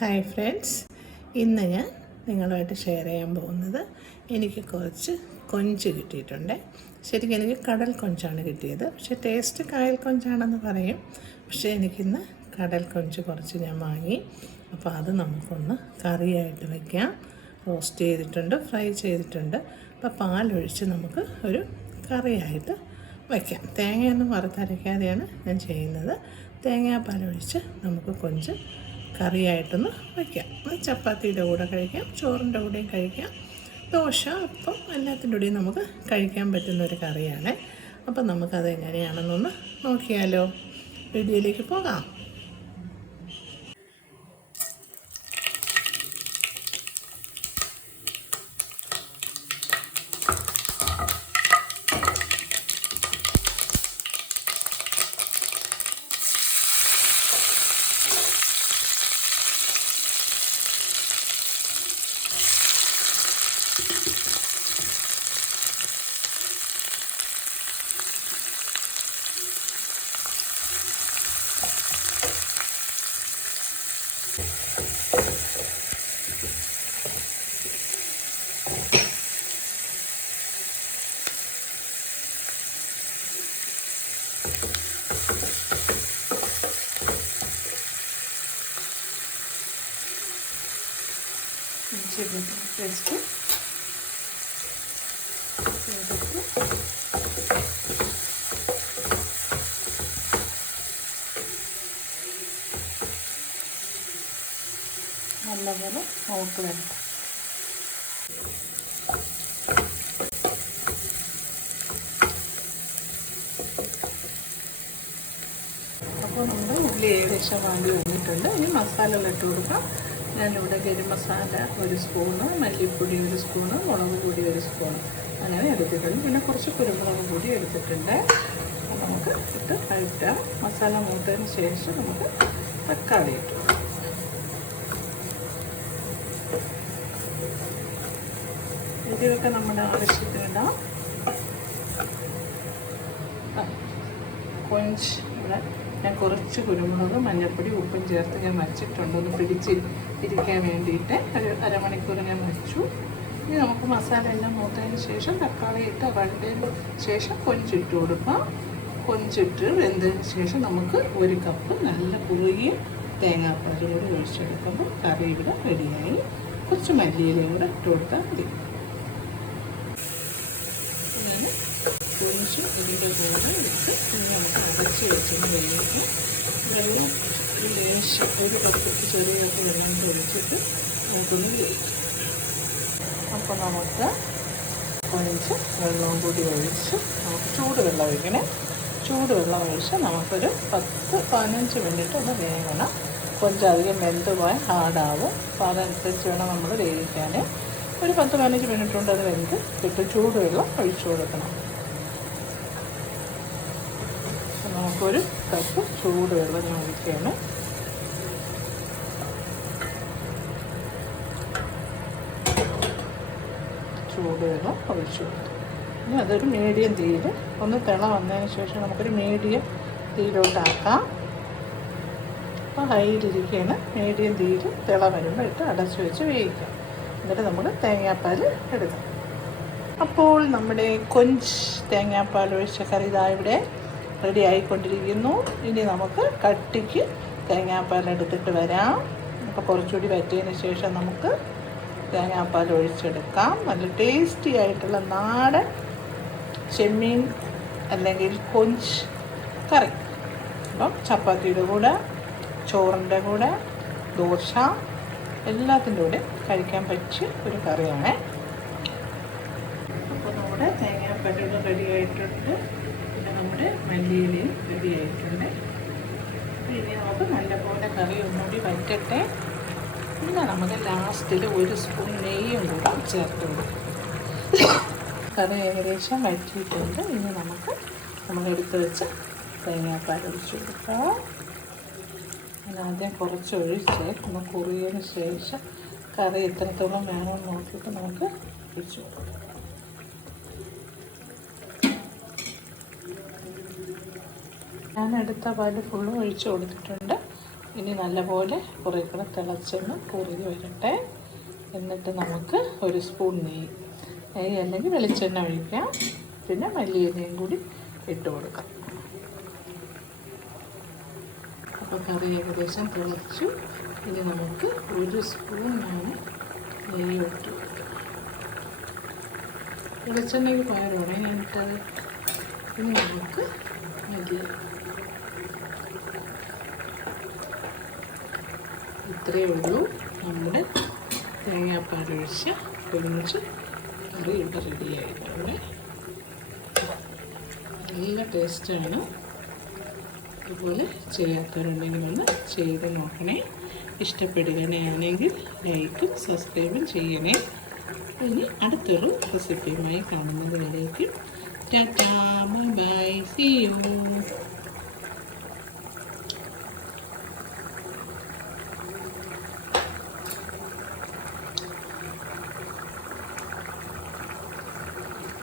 Hi friends, ഇന്ന് ഞാൻ നിങ്ങളുമായിട്ട് ഷെയർ ചെയ്യാൻ പോകുന്നത് എനിക്ക് കുറച്ച് കൊഞ്ച് കിട്ടിയിട്ടുണ്ട്. ശരിക്കും എനിക്ക് കടൽ കൊഞ്ചാണ് കിട്ടിയത്. പക്ഷേ ടേസ്റ്റ് കായൽ കൊഞ്ചാണെന്ന് പറയും. പക്ഷേ എനിക്കിന്ന് കടൽ കൊഞ്ച് കുറച്ച് ഞാൻ വാങ്ങി. അപ്പോൾ അത് നമുക്കൊന്ന് കറിയായിട്ട് വയ്ക്കാം. റോസ്റ്റ് ചെയ്തിട്ടുണ്ട്, ഫ്രൈ ചെയ്തിട്ടുണ്ട്. അപ്പോൾ പാലൊഴിച്ച് നമുക്ക് ഒരു കറിയായിട്ട് വയ്ക്കാം. തേങ്ങയൊന്നും വറുത്തരയ്ക്കാതെയാണ് ഞാൻ ചെയ്യുന്നത്. തേങ്ങാപ്പാലൊഴിച്ച് നമുക്ക് കൊഞ്ച് കറിയായിട്ടൊന്ന് വയ്ക്കാം. അത് ചപ്പാത്തിയുടെ കൂടെ കഴിക്കാം, ചോറിൻ്റെ കൂടെയും കഴിക്കാം, ദോശ, അപ്പം എല്ലാത്തിൻ്റെ കൂടെയും നമുക്ക് കഴിക്കാൻ പറ്റുന്നൊരു കറിയാണ്. അപ്പം നമുക്കത് എങ്ങനെയാണെന്നൊന്ന് നോക്കിയാലോ. വീഡിയോയിലേക്ക് പോകാം. ഇഞ്ചി പേസ്റ്റ് നല്ലപോലെ മൂത്ത് വരട്ടെ. അപ്പോൾ നമ്മൾ ഉള്ളി ഏകദേശം വാങ്ങി വന്നിട്ടുണ്ട്. ഇനി മസാല ഇട്ട് കൊടുക്കാം. ഞാനിവിടെ ഗരം മസാല 1 സ്പൂണ്, മല്ലിപ്പൊടി 1 സ്പൂണ്, മുളക് പൊടി 1 സ്പൂണ് അങ്ങനെ എടുത്തിട്ടുണ്ട്. പിന്നെ കുറച്ച് കുരുമുളക് പൊടി എടുത്തിട്ടുണ്ട്. നമുക്ക് ഇട്ട് കഴിക്കാം. മസാല മൂത്തതിന് ശേഷം നമുക്ക് തക്കാളി ഇട്ടു. ഇതിലൊക്കെ നമ്മുടെ ആവശ്യത്തിനിടാം. കൊഞ്ച് ഇവിടെ ഞാൻ കുറച്ച് കുരുമുളക്, മഞ്ഞൾപ്പൊടി, ഉപ്പും ചേർത്ത് ഞാൻ വച്ചിട്ടുണ്ട്. ഒന്ന് പിടിച്ചിരിക്കാൻ വേണ്ടിയിട്ട് ഒരു അരമണിക്കൂർ ഞാൻ വച്ചു. ഇനി നമുക്ക് മസാല എല്ലാം മൂത്തതിന് ശേഷം തക്കാളി ഇട്ട് വഴണ്ടതിന് ശേഷം കൊഞ്ചിട്ട് കൊടുക്കാം. കൊഞ്ചിട്ട് വെന്തതിന് ശേഷം നമുക്ക് 1 കപ്പ് നല്ല കുറുകിയ തേങ്ങാപ്പാൽ കൂടി ഒഴിച്ചെടുക്കുമ്പോൾ കറി ഇവിടെ റെഡിയായി. കുറച്ച് മല്ലിയിലയും കൂടെ ഇട്ട് കൊടുത്താൽ മതി. ഇതിൻ്റെ കൂടെ ഇട്ട് നമുക്ക് അടച്ച് വെച്ചൊന്ന് വേവിക്കാം. വെള്ളം ഒരു ലേശം 1 കപ്പ് ചെറിയ കപ്പ് വെള്ളം ഒഴിച്ചിട്ട് നമുക്കൊന്ന് വേവിക്കാം. അപ്പോൾ നമുക്ക് കൊഞ്ച് വെള്ളവും കൂടി ഒഴിച്ച് നമുക്ക് ചൂടുവെള്ളം ഒഴിക്കണേ. ചൂടുവെള്ളം ഒഴിച്ച് നമുക്കൊരു 10-15 മിനിറ്റ് ഒന്ന് വേവണം. കൊഞ്ച് അധികം വെന്ത് പോയാൽ ഹാർഡാവും. അപ്പോൾ അതനുസരിച്ച് വേണം നമ്മൾ വേവിക്കാൻ. ഒരു 10-15 മിനിറ്റ് കൊണ്ട് അത് വെന്ത് കിട്ടും. ചൂടുവെള്ളം ഒഴിച്ചു കൊടുക്കണം. നമുക്കൊരു കപ്പ് ചൂടുവെള്ളം ഞാൻ ഒഴിക്കുകയാണ്. ചൂടുവെള്ളം ഒഴിച്ചു കൊടുത്തു. ഇനി അതൊരു മീഡിയം തീയിൽ ഒന്ന് തിള വന്നതിന് ശേഷം നമുക്കൊരു മീഡിയം തീയിലോട്ടാക്കാം. അപ്പോൾ ഹൈയിലിരിക്കുകയാണ്. മീഡിയം തീയിൽ തിള വരുമ്പോൾ ഇട്ട് അടച്ചു വെച്ച് വേവിക്കാം. എന്നിട്ട് നമ്മൾ തേങ്ങാപ്പാൽ എടുക്കാം. അപ്പോൾ നമ്മുടെ കൊഞ്ച് തേങ്ങാപ്പാൽ ഒഴിച്ച കറി ഇതാ ഇവിടെ റെഡി ആയിക്കൊണ്ടിരിക്കുന്നു. ഇനി നമുക്ക് കട്ടിക്ക് തേങ്ങാപ്പാൽ എടുത്തിട്ട് വരാം. അപ്പോൾ കുറച്ചുകൂടി വറ്റിയതിന് ശേഷം നമുക്ക് തേങ്ങാപ്പാൽ ഒഴിച്ചെടുക്കാം. നല്ല ടേസ്റ്റി ആയിട്ടുള്ള നാടൻ ചെമ്മീൻ അല്ലെങ്കിൽ കൊഞ്ച് കറി. അപ്പം ചപ്പാത്തിയുടെ കൂടെ, ചോറിൻ്റെ കൂടെ, ദോശ എല്ലാത്തിൻ്റെ കൂടെ കഴിക്കാൻ പറ്റിയ ഒരു കറിയാണ്. അപ്പോൾ നമ്മുടെ തേങ്ങാപ്പാൽ റെഡി ആയിട്ടുണ്ട്. നമ്മുടെ മല്ലിയിലയും റെഡി ആയിട്ടുണ്ട്. ഇനി നമുക്ക് നല്ലപോലെ കറി ഒന്നുകൂടി വറ്റട്ടെ. പിന്നെ നമുക്ക് ലാസ്റ്റിൽ 1 സ്പൂൺ നെയ്യും കൂടി ചേർത്ത് കൊടുക്കും. കറി ഏകദേശം വറ്റിയിട്ടുണ്ട്. ഇനി നമ്മൾ എടുത്ത് വെച്ച് തേങ്ങാപ്പാൽ ഒഴിച്ച് കൊടുക്കാം. ആദ്യം കുറച്ച് ഒഴിച്ച് ഒന്ന് കുറിയതിന് ശേഷം കറി എത്രത്തോളം വേണമെന്ന് നോക്കിയിട്ട് നമുക്ക് ഒഴിച്ച് കൊടുക്കാം. ഞാൻ എടുത്ത പാല് ഫുള്ളും ഒഴിച്ച് കൊടുത്തിട്ടുണ്ട്. ഇനി നല്ലപോലെ കുറേ കൂടെ തിളച്ചൊന്ന് കുറുകി വരട്ടെ. എന്നിട്ട് നമുക്ക് ഒരു സ്പൂൺ നെയ്യ് അല്ലെങ്കിൽ വെളിച്ചെണ്ണ ഒഴിക്കാം. പിന്നെ മല്ലിയിലയും കൂടി ഇട്ട് കൊടുക്കാം. അപ്പോൾ കറി ഏകദേശം തിളച്ചു. ഇനി നമുക്ക് ഒരു സ്പൂൺ നെയ്യ് ഇട്ട് കൊടുക്കാം. വെളിച്ചെണ്ണയ്ക്ക് പകരമാണ് ഞാൻ ഇട്ടത്. ഇനി നമുക്ക് ഇത്രയേ ഉള്ളൂ. നമ്മുടെ തേങ്ങാപ്പാലൊഴിച്ച കൊഞ്ച് കറി ഇവിടെ റെഡിയായിട്ടുണ്ട്. നല്ല ടേസ്റ്റാണ്. അതുപോലെ ചെയ്യാത്തവരുണ്ടെങ്കിൽ ഒന്ന് ചെയ്ത് നോക്കണേ. ഇഷ്ടപ്പെടുകയാണെങ്കിൽ ലൈക്കും സബ്സ്ക്രൈബും ചെയ്യണേ. ഇനി അടുത്തൊരു റെസിപ്പിയുമായി കാണുന്നത് വരേക്കും ടാറ്റാ ബൈ, സീ യു.